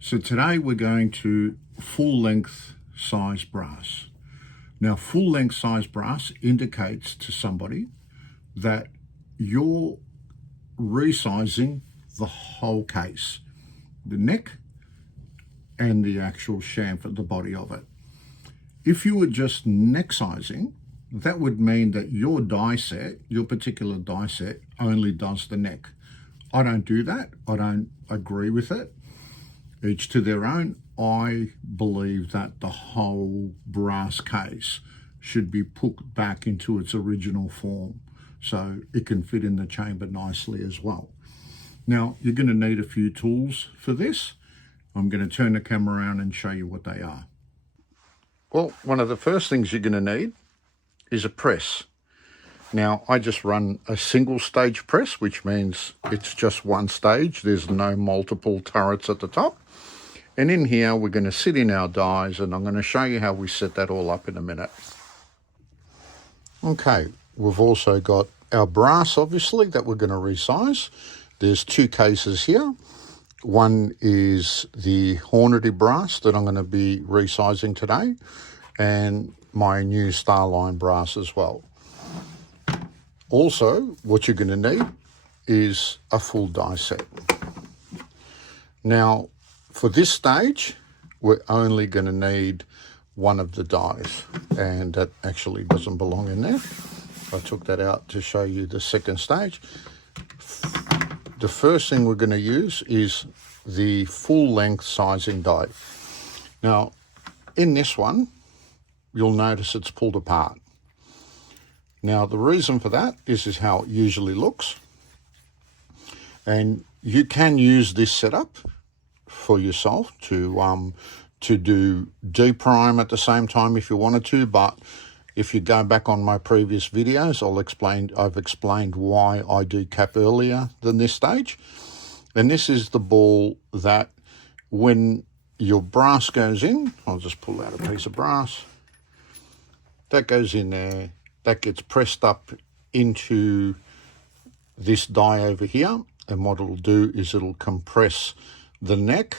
So today we're going to full length size brass. Now full length size brass indicates to somebody that you're resizing the whole case, the neck and the actual chamfer, the body of it. If you were just neck sizing, that would mean that your die set, your particular die set, only does the neck. I don't do that. I don't agree with it. Each to their own. I believe that the whole brass case should be put back into its original form so it can fit in the chamber nicely as well. Now, you're going to need a few tools for this. I'm going to turn the camera around and show you what they are. Well, one of the first things you're going to need is a press. Now, I just run a single stage press, which means it's just one stage. There's no multiple turrets at the top. And in here, we're going to sit in our dies, and I'm going to show you how we set that all up in a minute. Okay, we've also got our brass, obviously, that we're going to resize. There's two cases here. One is the Hornady brass that I'm going to be resizing today, and my new Starline brass as well. Also, what you're going to need is a full die set. Now, for this stage, we're only going to need one of the dies, and that actually doesn't belong in there. I took that out to show you the second stage. The first thing we're going to use is the full length sizing die. Now, in this one, you'll notice it's pulled apart. Now, the reason for that is how it usually looks. And you can use this setup for yourself to do D-prime at the same time if you wanted to, but if you go back on my previous videos, I've explained why I do cap earlier than this stage. And this is the ball that when your brass goes in, I'll just pull out a piece of brass, that goes in there, that gets pressed up into this die over here, and what it'll do is it'll compress the neck,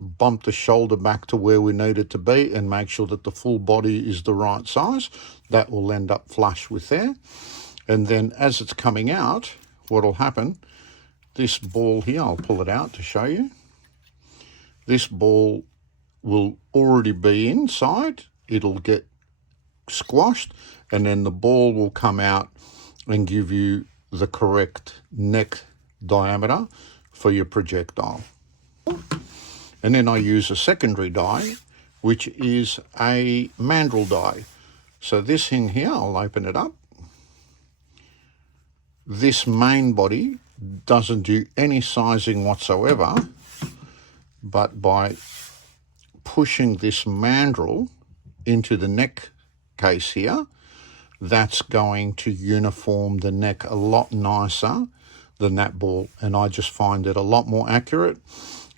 bump the shoulder back to where we need it to be, and make sure that the full body is the right size. That will end up flush with there. And then as it's coming out, what'll happen, this ball here, I'll pull it out to show you. This ball will already be inside. It'll get squashed, and then the ball will come out and give you the correct neck diameter for your projectile. And then I use a secondary die, which is a Mandrel die. So this thing here, I'll open it up. This main body doesn't do any sizing whatsoever, but by pushing this Mandrel into the neck case here, that's going to uniform the neck a lot nicer than that ball. And I just find it a lot more accurate,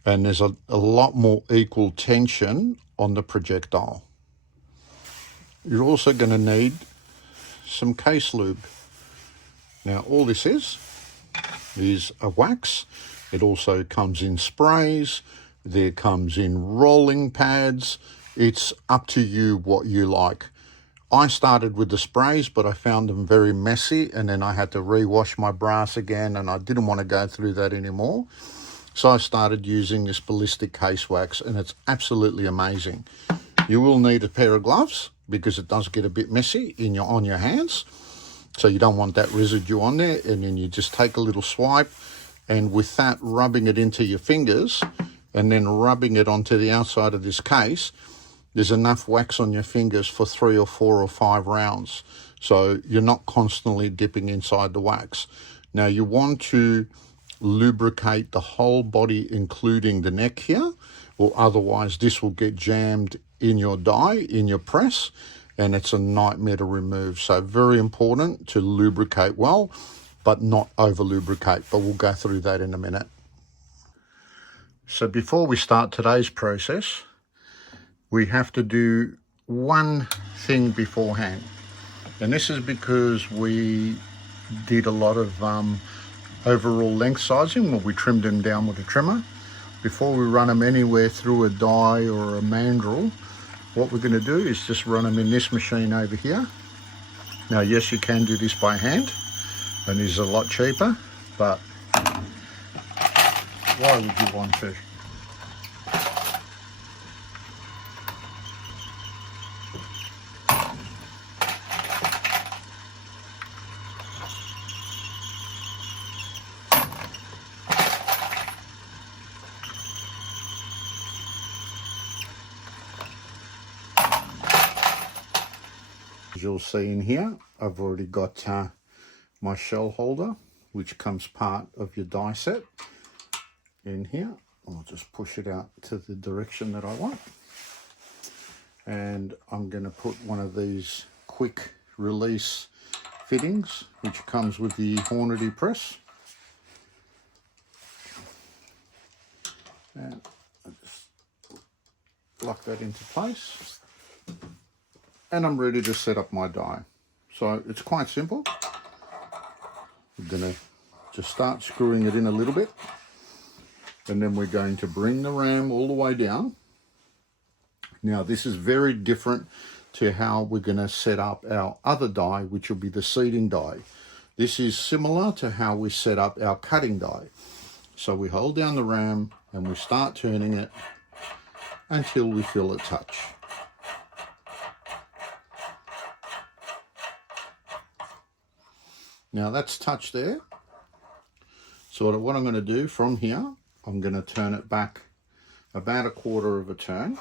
and there's a lot more equal tension on the projectile. You're also going to need some case lube. Now, all this is a wax. It also comes in sprays. There comes in rolling pads. It's up to you what you like. I started with the sprays, but I found them very messy, and then I had to rewash my brass again, and I didn't want to go through that anymore. So I started using this ballistic case wax, and it's absolutely amazing. You will need a pair of gloves because it does get a bit messy on your hands. So you don't want that residue on there, and then you just take a little swipe, and with that, rubbing it into your fingers and then rubbing it onto the outside of this case, there's enough wax on your fingers for 3 or 4 or 5 rounds. So you're not constantly dipping inside the wax. Now you want to lubricate the whole body, including the neck here, or otherwise this will get jammed in your die, in your press, and it's a nightmare to remove. So very important to lubricate well, but not over lubricate, but we'll go through that in a minute. So before we start today's process, we have to do one thing beforehand. And this is because we did a lot of overall length sizing where we trimmed them down with a trimmer. before we run them anywhere through a die or a mandrel, what we're going to do is just run them in this machine over here. Now, yes, you can do this by hand, and it's a lot cheaper, but why would you want to? As you'll see in here, I've already got my shell holder, which comes part of your die set in here. I'll just push it out to the direction that I want. And I'm going to put one of these quick release fittings, which comes with the Hornady press. And I just lock that into place. And I'm ready to set up my die. So it's quite simple. I'm going to just start screwing it in a little bit. And then we're going to bring the ram all the way down. Now this is very different to how we're going to set up our other die, which will be the seeding die. This is similar to how we set up our cutting die. So we hold down the ram and we start turning it until we feel it touch. Now that's touched there. So what I'm going to do from here, I'm going to turn it back about a quarter of a turn.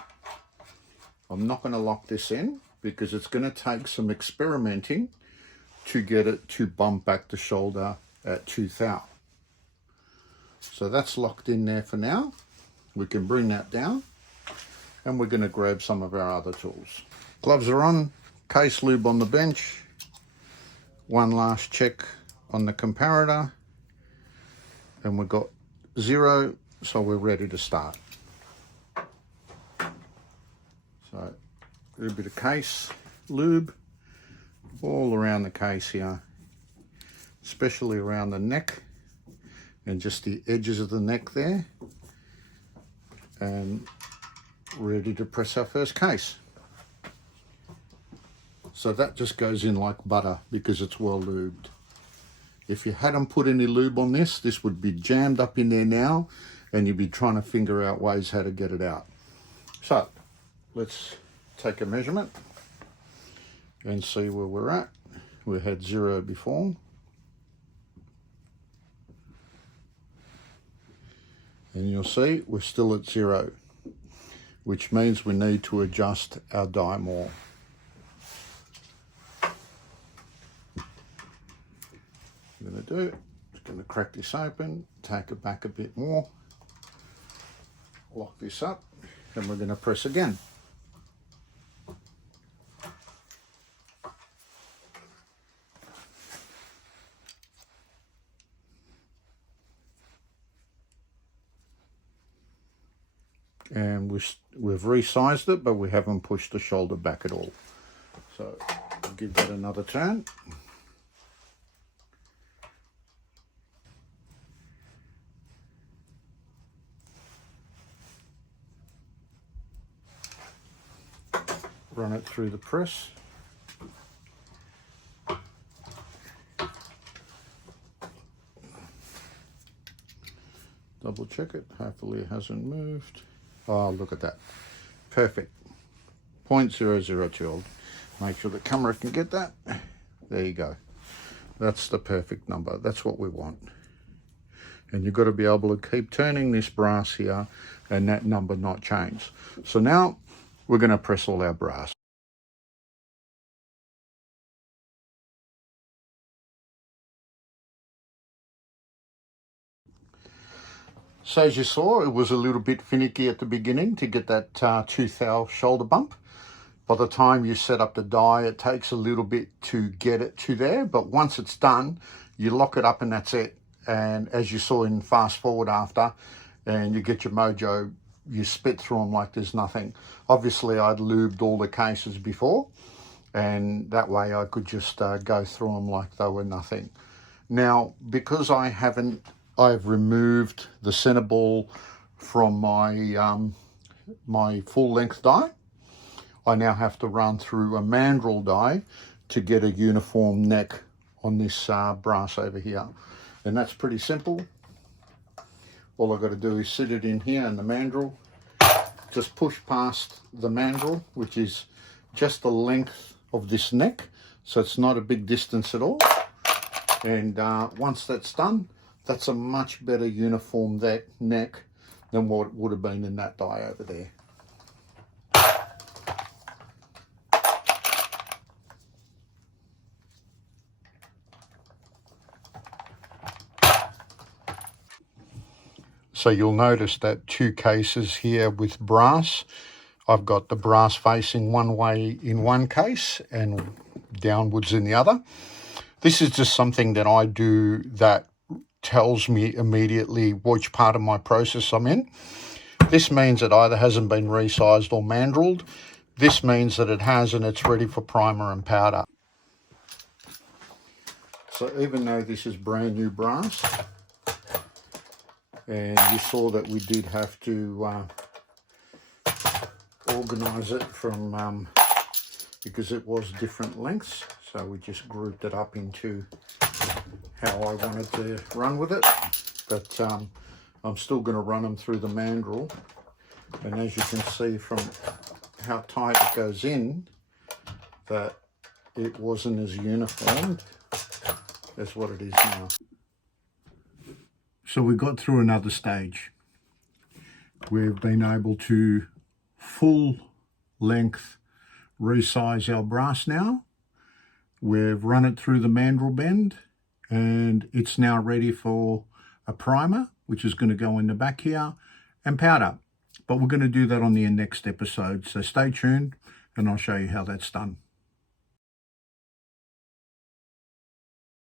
I'm not going to lock this in because it's going to take some experimenting to get it to bump back the shoulder at 2 thou. So that's locked in there for now. We can bring that down and we're going to grab some of our other tools. Gloves are on, case lube on the bench. One last check on the comparator, and we've got 0, so we're ready to start. So a little bit of case lube all around the case here, especially around the neck and just the edges of the neck there, and ready to press our first case. So that just goes in like butter because it's well lubed. If you hadn't put any lube on this, this would be jammed up in there now and you'd be trying to figure out ways how to get it out. So let's take a measurement and see where we're at. We had 0 before. And you'll see we're still at 0, which means we need to adjust our die more. I'm going to do, just going to crack this open, take it back a bit more, lock this up, and we're going to press again. And we've resized it, but we haven't pushed the shoulder back at all. So I'll give that another turn. Run it through the press. Double check it, hopefully it hasn't moved. Oh, look at that, perfect. 0.002. Make sure the camera can get that. There you go. That's the perfect number, that's what we want. And you've got to be able to keep turning this brass here and that number not change. So now we're going to press all our brass. So as you saw, it was a little bit finicky at the beginning to get that 2 thou shoulder bump. By the time you set up the die, it takes a little bit to get it to there, but once it's done, you lock it up and that's it. And as you saw in fast forward after, and you get your mojo, you spit through them like there's nothing. Obviously I'd lubed all the cases before, and that way I could just go through them like they were nothing. Now, because I've removed the center ball from my full length die. I now have to run through a mandrel die to get a uniform neck on this brass over here. And that's pretty simple. All I've got to do is sit it in here in the mandrel, just push past the mandrel, which is just the length of this neck, so it's not a big distance at all. And once that's done, that's a much better uniform neck than what it would have been in that die over there. So you'll notice that 2 cases here with brass. I've got the brass facing one way in one case and downwards in the other. This is just something that I do that tells me immediately which part of my process I'm in. This means it either hasn't been resized or mandrelled. This means that it has, and it's ready for primer and powder. So even though this is brand new brass, and you saw that we did have to organise it from because it was different lengths, so we just grouped it up into how I wanted to run with it. But I'm still going to run them through the mandrel, and as you can see from how tight it goes in, that it wasn't as uniform as what it is now. So we got through another stage. We've been able to full length resize our brass now. We've run it through the mandrel bend, and it's now ready for a primer, which is going to go in the back here, and powder. But we're going to do that on the next episode. So stay tuned and I'll show you how that's done.